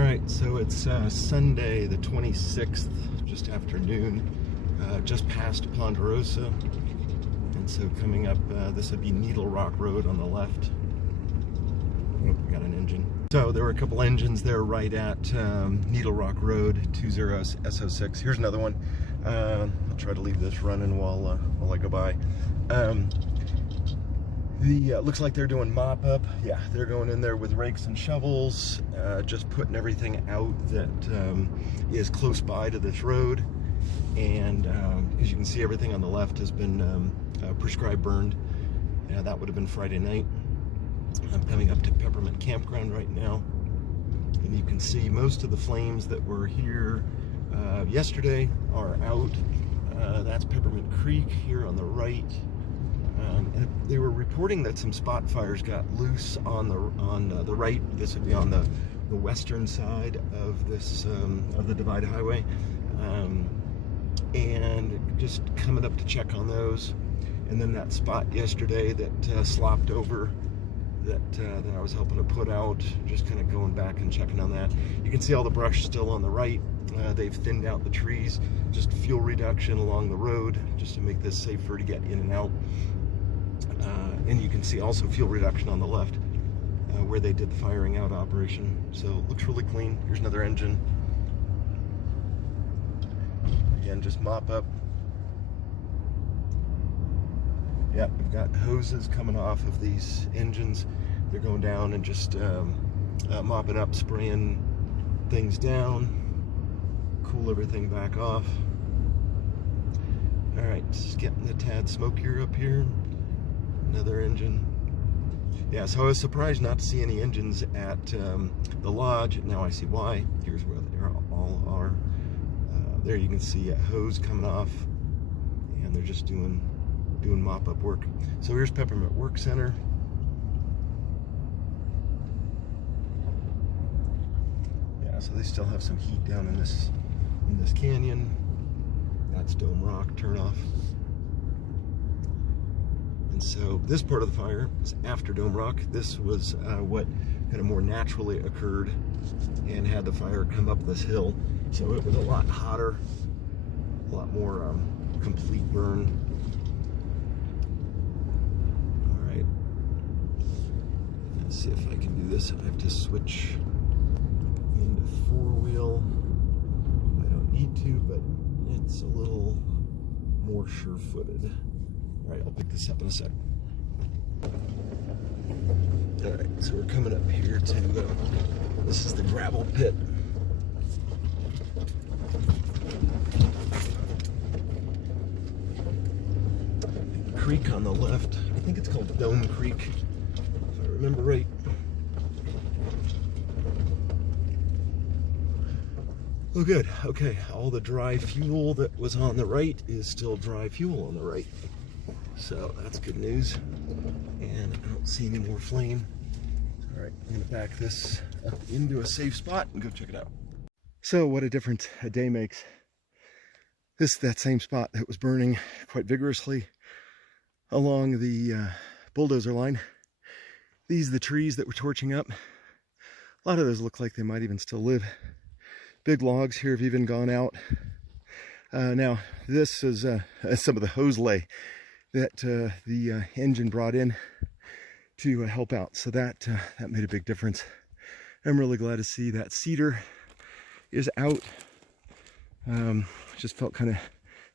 Alright, so it's Sunday the 26th, just afternoon, just past Ponderosa, and so coming up, this would be Needle Rock Road on the left. Oh, we got an engine. So there were a couple engines there right at Needle Rock Road, 20S06. Here's another one. I'll try to leave this running while I go by. Looks like they're doing mop up. Yeah, they're going in there with rakes and shovels, just putting everything out that is close by to this road. And as you can see, everything on the left has been prescribed burned. That would have been Friday night. I'm coming up to Peppermint campground right now, and you can see most of the flames that were here yesterday are out. That's Peppermint Creek here on the right. And they were reporting that some spot fires got loose on the right. This would be on the western side of this of the Divide Highway, and just coming up to check on those. And then that spot yesterday that slopped over, that I was helping to put out, just kind of going back and checking on that. You can see all the brush still on the right. They've thinned out the trees, just fuel reduction along the road, just to make this safer to get in and out. And you can see also fuel reduction on the left, where they did the firing out operation. So it looks really clean. Here's another engine. Again, just mop up. Yeah, we've got hoses coming off of these engines. They're going down and just mopping up, spraying things down, cool everything back off. All right, just getting the tad smokier up here. Another engine. Yeah, so I was surprised not to see any engines at the lodge. Now I see why. Here's where they all are. There you can see a hose coming off, and they're just doing mop-up work. So here's Peppermint Work Center. Yeah, so they still have some heat down in this canyon. That's Dome Rock turnoff. And so this part of the fire is after Dome Rock. This was what kind of more naturally occurred and had the fire come up this hill. So it was a lot hotter, a lot more complete burn. All right, let's see if I can do this. I have to switch into four-wheel. I don't need to, but it's a little more sure-footed. All right, I'll pick this up in a sec. All right, so we're coming up here to, this is the gravel pit. Creek on the left. I think it's called Dome Creek, if I remember right. Oh, good. Okay, all the dry fuel that was on the right is still dry fuel on the right. So that's good news. And I don't see any more flame. All right, I'm gonna back this up into a safe spot and go check it out. So what a difference a day makes. This is that same spot that was burning quite vigorously along the bulldozer line. These are the trees that were torching up. A lot of those look like they might even still live. Big logs here have even gone out. Now, this is some of the hose lay that the engine brought in to help out. So that made a big difference. I'm really glad to see that cedar is out. Just felt kind of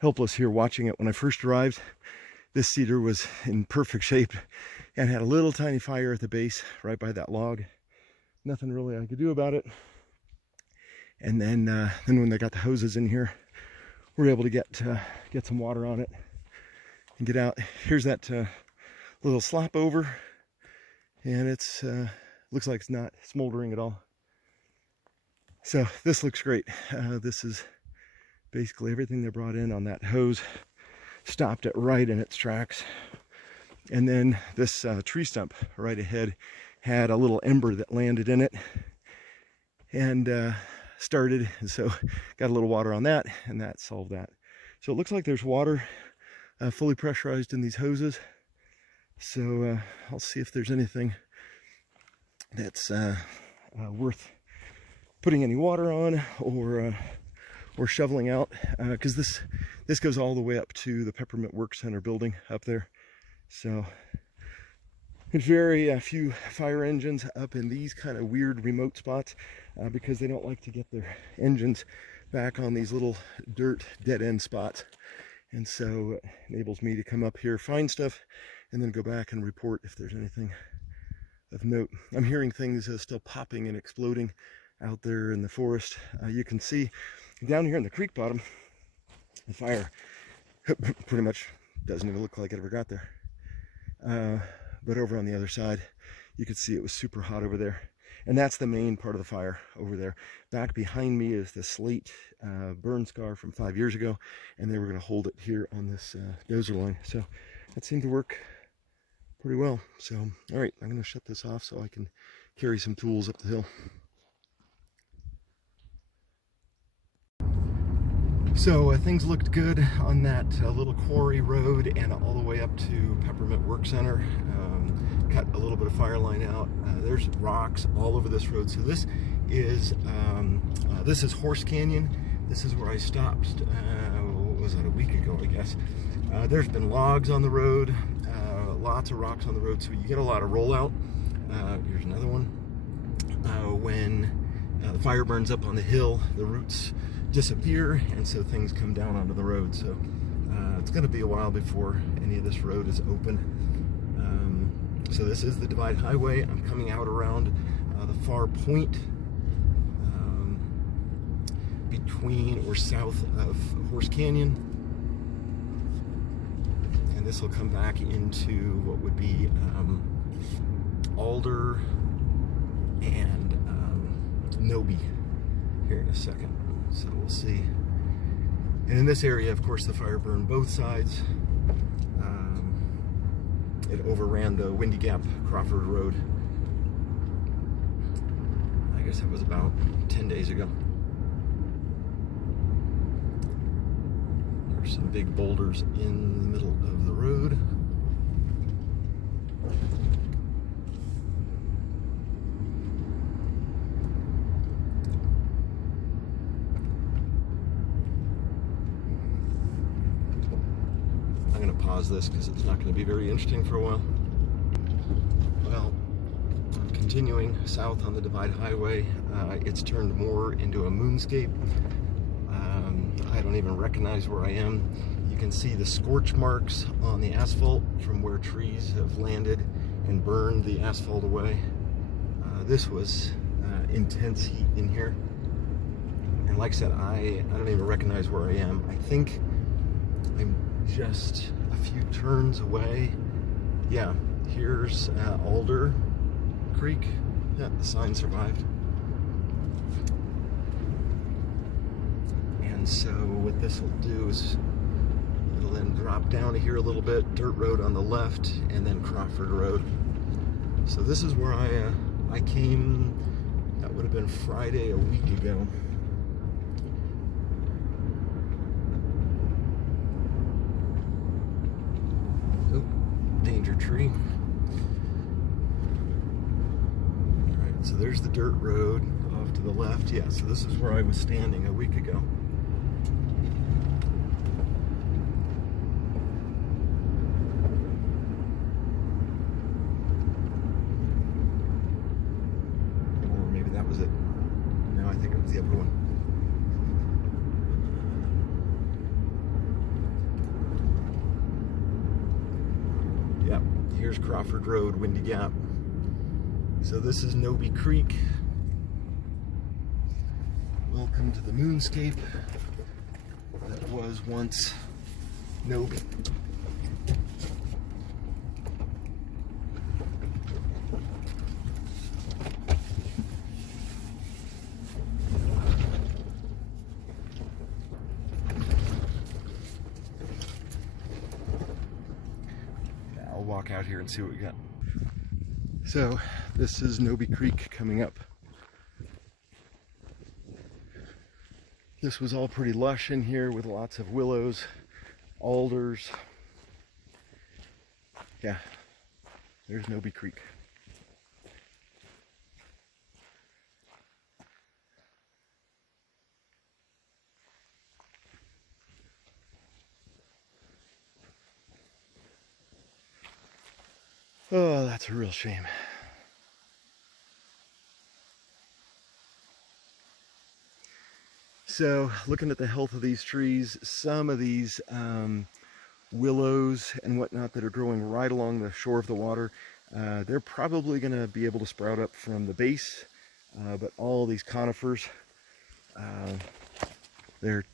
helpless here watching it. When I first arrived, this cedar was in perfect shape and had a little tiny fire at the base right by that log. Nothing really I could do about it. And then when they got the hoses in here, we were able to get some water on it and get out. Here's that little slop over, and it's looks like it's not smoldering at all. So this looks great. This is basically everything they brought in on that hose. Stopped it right in its tracks. And then this tree stump right ahead had a little ember that landed in it and started, and so got a little water on that, and that solved that. So it looks like there's water fully pressurized in these hoses. So I'll see if there's anything that's worth putting any water on or shoveling out, because this goes all the way up to the Peppermint Work Center building up there. So it's very few fire engines up in these kind of weird remote spots, because they don't like to get their engines back on these little dirt dead-end spots. And so it enables me to come up here, find stuff, and then go back and report if there's anything of note. I'm hearing things still popping and exploding out there in the forest. You can see down here in the creek bottom, the fire pretty much doesn't even look like it ever got there. But over on the other side, you could see it was super hot over there. And that's the main part of the fire over there. Back behind me is the slate burn scar from 5 years ago, and they were going to hold it here on this dozer line. So that seemed to work pretty well. So, all right, I'm going to shut this off so I can carry some tools up the hill. So things looked good on that little quarry road and all the way up to Peppermint Work Center. Cut a little bit of fire line out. There's rocks all over this road. So this is Horse Canyon. This is where I stopped, what was that, a week ago, I guess. There's been logs on the road, lots of rocks on the road, so you get a lot of rollout. Here's another one. When the fire burns up on the hill, the roots disappear, and so things come down onto the road. So it's going to be a while before any of this road is open. So this is the Divide Highway. I'm coming out around the far point between or south of Horse Canyon, and this will come back into what would be Alder and Nobe here in a second. So we'll see. And in this area, of course, the fire burned both sides. It overran the Windy Gap Crawford Road. I guess it was about 10 days ago. There's some big boulders in the middle of the road. Pause this because it's not going to be very interesting for a while. Well, continuing south on the Divide Highway, it's turned more into a moonscape. I don't even recognize where I am. You can see the scorch marks on the asphalt from where trees have landed and burned the asphalt away. This was intense heat in here, and like I said, I don't even recognize where I am. I think I'm just a few turns away. Yeah, here's Alder Creek. Yeah, the sign survived. And so what this will do is it'll then drop down to here a little bit, dirt road on the left, and then Crawford Road. So this is where I came. That would have been Friday a week ago. Danger tree. Alright, so there's the dirt road off to the left. Yeah, so this is where I was standing a week ago. Or maybe that was it. No, I think it was the other one. Yep, here's Crawford Road, Windy Gap. So this is Nobe Creek. Welcome to the moonscape that was once Nobe. Walk out here and see what we got. So this is Nobe Creek coming up. This was all pretty lush in here with lots of willows, alders. Yeah, there's Nobe Creek. Oh, that's a real shame. So looking at the health of these trees, some of these willows and whatnot that are growing right along the shore of the water, they're probably going to be able to sprout up from the base, but all these conifers, they're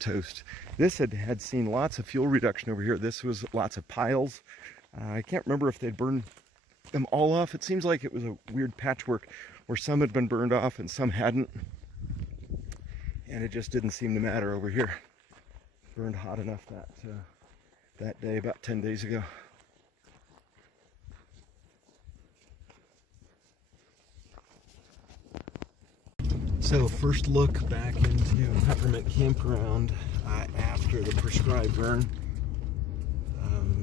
toast. This had seen lots of fuel reduction over here. This was lots of piles. I can't remember if they'd burned them all off. It seems like it was a weird patchwork where some had been burned off and some hadn't. And it just didn't seem to matter over here. Burned hot enough that day, about 10 days ago. So first look back into Peppermint Campground after the prescribed burn.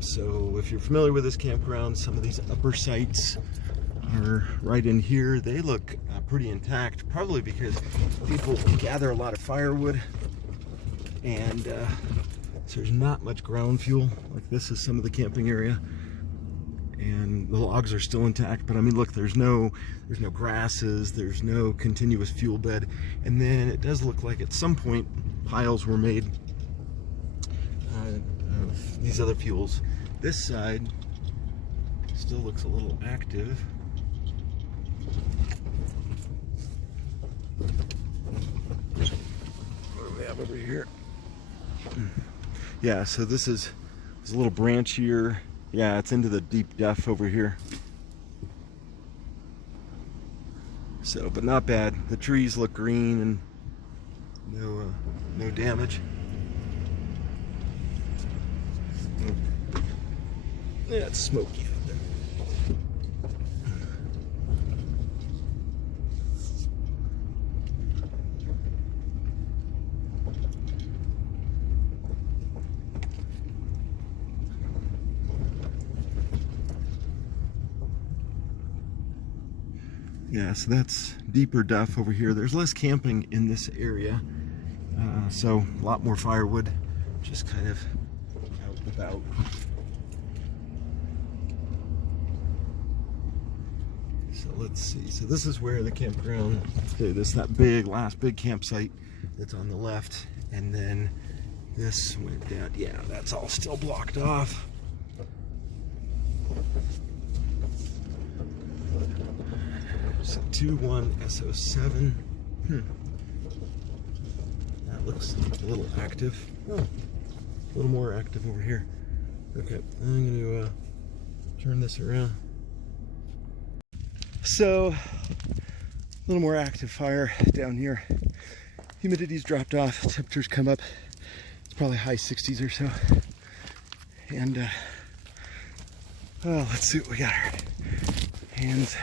So if you're familiar with this campground, some of these upper sites are right in here. They look pretty intact, probably because people gather a lot of firewood, and so there's not much ground fuel. Like this is some of the camping area, and the logs are still intact, but I mean, look, there's no grasses, there's no continuous fuel bed. And then it does look like at some point piles were made of these other fuels. This side still looks a little active. What do we have over here? Yeah, so this is a little branchier. Yeah, it's into the deep duff over here. So, but not bad. The trees look green and no damage. Yeah, it's smoky out there. Yeah, so that's deeper duff over here. There's less camping in this area, so a lot more firewood just kind of out and about. So let's see. So this is where the campground, that last big campsite that's on the left, and then this went down. Yeah, that's all still blocked off. So 21SO7. That looks a little active. Oh, a little more active over here. Okay, I'm going to turn this around. So, a little more active fire down here. Humidity's dropped off, temperatures come up. It's probably high 60s or so. And, well, let's see what we got. Our hands.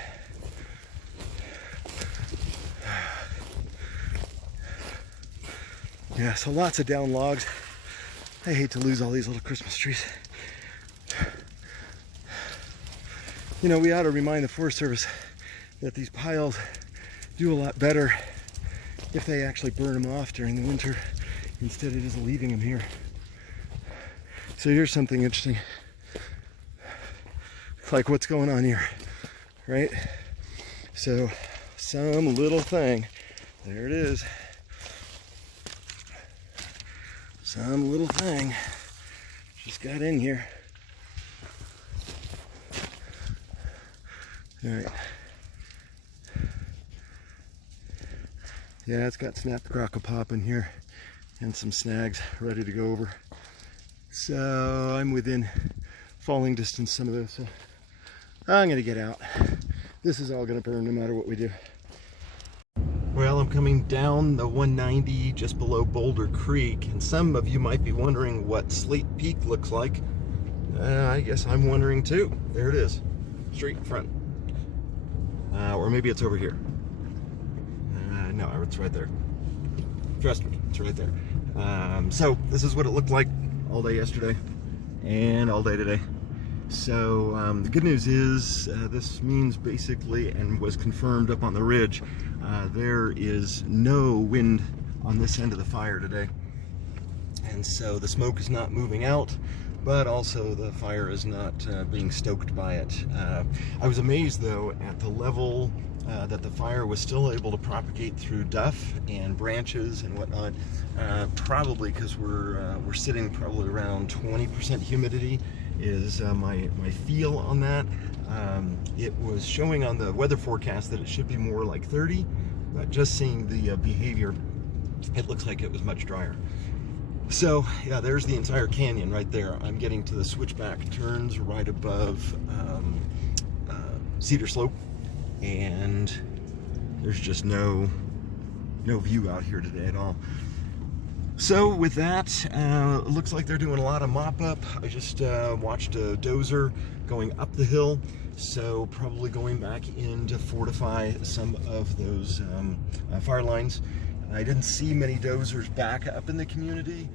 Yeah, so lots of down logs. I hate to lose all these little Christmas trees. You know, we ought to remind the Forest Service that these piles do a lot better if they actually burn them off during the winter instead of just leaving them here. So here's something interesting. Like what's going on here, right? So some little thing, there it is. Some little thing just got in here. All right. Yeah, it's got snap crocopop in here and some snags ready to go over. So I'm within falling distance some of this. So I'm gonna get out. This is all gonna burn no matter what we do. Well, I'm coming down the 190 just below Boulder Creek, and some of you might be wondering what Slate Peak looks like. I guess I'm wondering too. There it is, straight in front. Or maybe it's over here. No, it's right there. Trust me, it's right there. So this is what it looked like all day yesterday and all day today. So the good news is this means basically, and was confirmed up on the ridge, there is no wind on this end of the fire today. And so the smoke is not moving out. but also the fire is not being stoked by it. I was amazed though at the level that the fire was still able to propagate through duff and branches and whatnot, probably because we're sitting probably around 20% humidity is my feel on that. It was showing on the weather forecast that it should be more like 30, but just seeing the behavior, it looks like it was much drier. So yeah, there's the entire canyon right there. I'm getting to the switchback turns right above Cedar Slope, and there's just no view out here today at all. So with that, it looks like they're doing a lot of mop up. I just watched a dozer going up the hill, so probably going back in to fortify some of those fire lines. I didn't see many dozers back up in the community,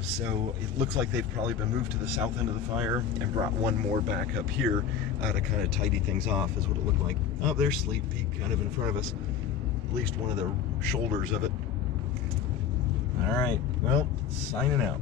so it looks like they've probably been moved to the south end of the fire and brought one more back up here to kind of tidy things off, is what it looked like. Oh, there's Sleep Peak kind of in front of us, at least one of the shoulders of it. All right, well, signing out.